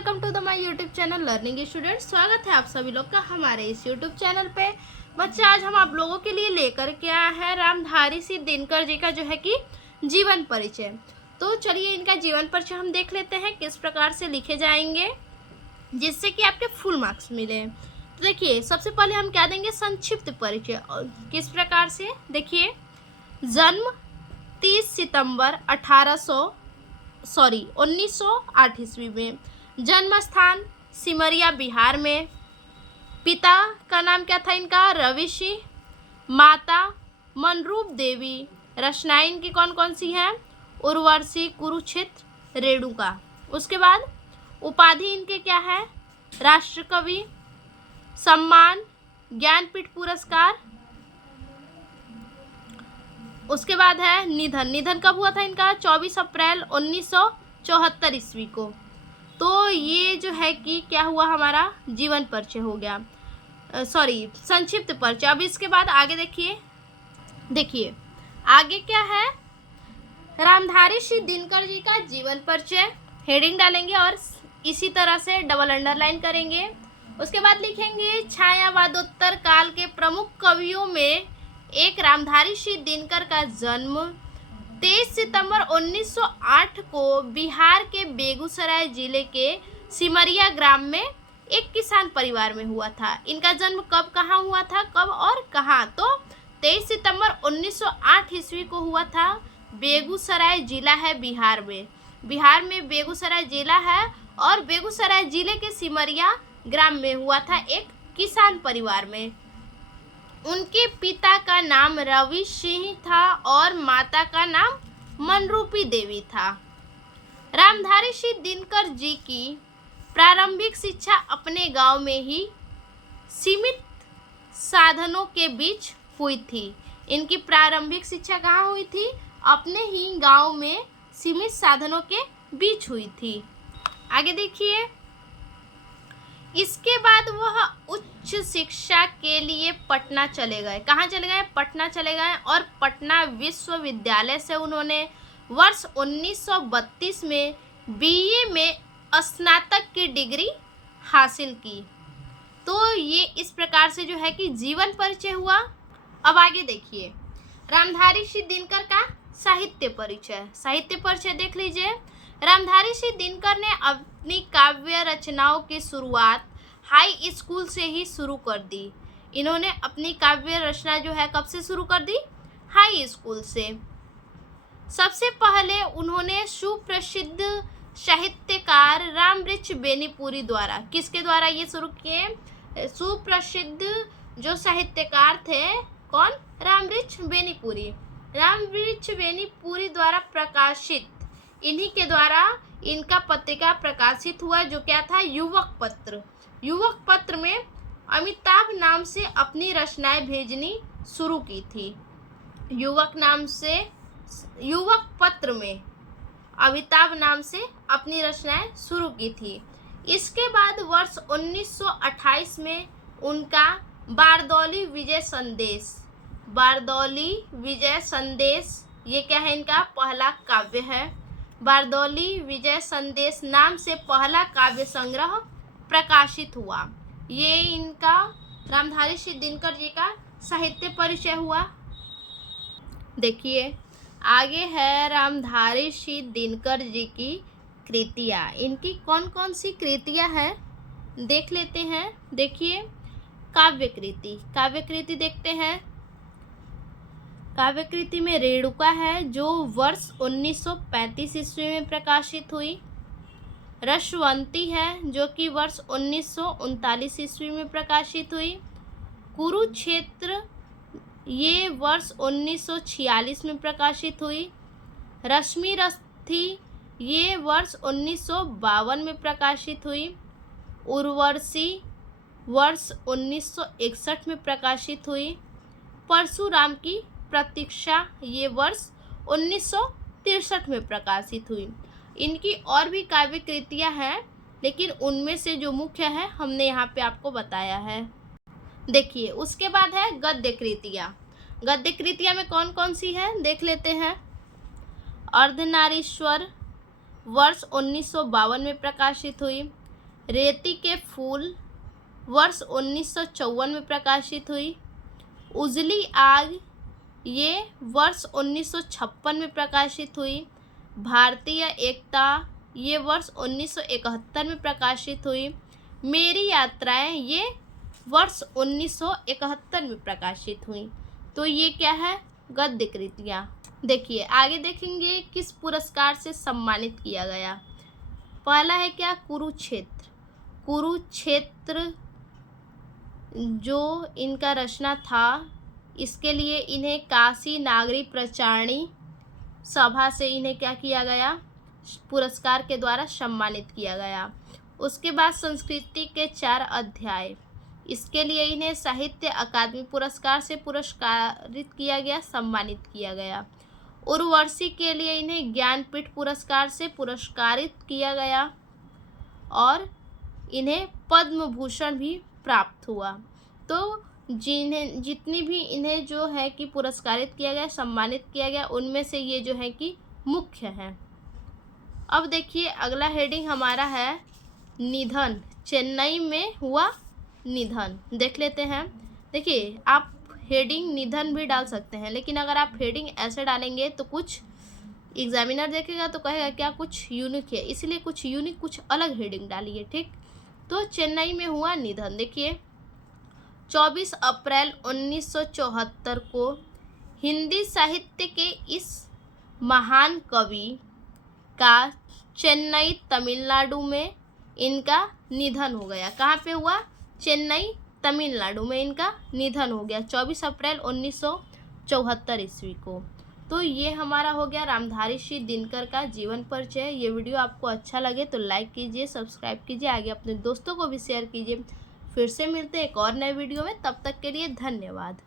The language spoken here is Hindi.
Welcome to the my YouTube channel learning student. स्वागत है आप सभी लोग का हमारे इस यूट्यूब चैनल पे। बच्चे, आज हम आप लोगों के लिए लेकर के आए हैं रामधारी सिंह दिनकर जी का जो है कि जीवन परिचय। तो चलिए इनका जीवन परिचय हम देख लेते हैं किस प्रकार से लिखे जाएंगे जिससे कि आपके फुल मार्क्स मिले। तो देखिए, सबसे पहले हम क्या देंगे, संक्षिप्त परिचय। किस प्रकार से, देखिए, जन्म 30 सितंबर 1908 ईस्वी में। जन्म स्थान सिमरिया बिहार में। पिता का नाम क्या था इनका, रवि सिंह। माता मनरूप देवी। रचनाएं इनकी कौन कौन सी हैं, उर्वशी, कुरुक्षेत्र, रेणुका। उसके बाद उपाधि इनके क्या है, राष्ट्रकवि। सम्मान ज्ञानपीठ पुरस्कार। उसके बाद है निधन। निधन कब हुआ था इनका, 24 अप्रैल 1974 ईस्वी को। तो ये जो है कि क्या हुआ, हमारा जीवन परिचय हो गया, संक्षिप्त परिचय। अब इसके बाद आगे देखिए आगे क्या है, रामधारी सिंह दिनकर जी का जीवन परिचय। हेडिंग डालेंगे और इसी तरह से डबल अंडरलाइन करेंगे। उसके बाद लिखेंगे, छायावादोत्तर काल के प्रमुख कवियों में एक रामधारी सिंह दिनकर का जन्म 23 सितंबर 1908 को बिहार के बेगूसराय जिले के सिमरिया ग्राम में एक किसान परिवार में हुआ था। इनका जन्म कब कहाँ हुआ था, कब और कहाँ, तो 23 सितंबर 1908 ईस्वी को हुआ था। बेगूसराय जिला है बिहार में बेगूसराय जिला है और बेगूसराय जिले के सिमरिया ग्राम में हुआ था एक किसान परिवार में। उनके पिता का नाम रवि सिंह था और माता का नाम मनरूपी देवी था। रामधारी सिंह दिनकर जी की प्रारंभिक शिक्षा अपने गांव में ही सीमित साधनों के बीच हुई थी। इनकी प्रारंभिक शिक्षा कहाँ हुई थी, अपने ही गांव में सीमित साधनों के बीच हुई थी। आगे देखिए, इसके बाद वह उच्च शिक्षा के लिए पटना चले गए। कहाँ चले गए, पटना चले गए और पटना विश्वविद्यालय से उन्होंने वर्ष 1932 में बीए में स्नातक की डिग्री हासिल की। तो ये इस प्रकार से जो है कि जीवन परिचय हुआ। अब आगे देखिए, रामधारी सिंह दिनकर का साहित्य परिचय देख लीजिए। रामधारी सिंह दिनकर ने अपनी काव्य रचनाओं की शुरुआत हाई स्कूल से ही शुरू कर दी। इन्होंने अपनी काव्य रचना जो है कब से शुरू कर दी, हाई स्कूल से। सबसे पहले उन्होंने सुप्रसिद्ध साहित्यकार रामवृक्ष बेनीपुरी द्वारा, किसके द्वारा ये शुरू किए, सुप्रसिद्ध जो साहित्यकार थे, कौन, रामवृक्ष बेनीपुरी द्वारा प्रकाशित, इन्हीं के द्वारा इनका पत्रिका प्रकाशित हुआ जो क्या था, युवक पत्र में अमिताभ नाम से अपनी रचनाएं भेजनी शुरू की थी। युवक पत्र में अमिताभ नाम से अपनी रचनाएं शुरू की थी। इसके बाद वर्ष 1928 में उनका बारदौली विजय संदेश, ये क्या है, इनका पहला काव्य है। बारदौली विजय संदेश नाम से पहला काव्य संग्रह प्रकाशित हुआ। ये इनका रामधारी सिंह दिनकर जी का साहित्य परिचय हुआ। देखिए आगे है रामधारी सिंह दिनकर जी की कृतियाँ। इनकी कौन कौन सी कृतियाँ हैं देख लेते हैं। देखिए, काव्य कृति देखते हैं। काव्य कृति में रेणुका है जो वर्ष 1935 ईस्वी में प्रकाशित हुई। रसवंती है जो कि वर्ष 1939 ईस्वी में प्रकाशित हुई। कुरुक्षेत्र ये वर्ष 1946 में प्रकाशित हुई। रश्मि रथी ये वर्ष 1952 में प्रकाशित हुई। उर्वशी वर्ष 1961 में प्रकाशित हुई। परशुराम की प्रतीक्षा ये वर्ष 1963 में प्रकाशित हुई। इनकी और भी काव्य कृतियाँ हैं, लेकिन उनमें से जो मुख्य है हमने यहाँ पे आपको बताया है। देखिए, उसके बाद है गद्य कृतियाँ में कौन कौन सी है देख लेते हैं। अर्धनारीश्वर वर्ष 1952 में प्रकाशित हुई। रेती के फूल वर्ष 1954 में प्रकाशित हुई। उजली आग ये वर्ष 1956 में प्रकाशित हुई। भारतीय एकता ये वर्ष 1971 में प्रकाशित हुई। मेरी यात्राएं ये वर्ष 1971 में प्रकाशित हुई। तो ये क्या है, गद्य कृतियाँ। देखिए आगे देखेंगे किस पुरस्कार से सम्मानित किया गया। पहला है क्या, कुरुक्षेत्र। कुरुक्षेत्र जो इनका रचना था, इसके लिए इन्हें काशी नागरी प्रचारणी सभा से इन्हें क्या किया गया, पुरस्कार के द्वारा सम्मानित किया गया। उसके बाद संस्कृति के 4 अध्याय, इसके लिए इन्हें साहित्य अकादमी पुरस्कार से पुरस्कारित किया गया, सम्मानित किया गया। उर्वशी के लिए इन्हें ज्ञानपीठ पुरस्कार से पुरस्कारित किया गया और इन्हें पद्म भूषण भी प्राप्त हुआ। तो जितनी भी इन्हें जो है कि पुरस्कारित किया गया, सम्मानित किया गया, उनमें से ये जो है कि मुख्य हैं। अब देखिए अगला हेडिंग हमारा है निधन। चेन्नई में हुआ निधन, देख लेते हैं। देखिए आप हेडिंग निधन भी डाल सकते हैं, लेकिन अगर आप हेडिंग ऐसे डालेंगे तो कुछ एग्जामिनर देखेगा तो कहेगा क्या कुछ यूनिक है, इसलिए कुछ यूनिक, कुछ अलग हेडिंग डालिए, ठीक। तो चेन्नई में हुआ निधन। देखिए 24 अप्रैल 1974 को हिंदी साहित्य के इस महान कवि का चेन्नई तमिलनाडु में इनका निधन हो गया। कहाँ पे हुआ, चेन्नई तमिलनाडु में इनका निधन हो गया 24 अप्रैल 1974 ईस्वी को। तो ये हमारा हो गया रामधारी सिंह दिनकर का जीवन परिचय। ये वीडियो आपको अच्छा लगे तो लाइक कीजिए, सब्सक्राइब कीजिए, आगे अपने दोस्तों को भी शेयर कीजिए। फिर से मिलते हैं एक और नए वीडियो में, तब तक के लिए धन्यवाद।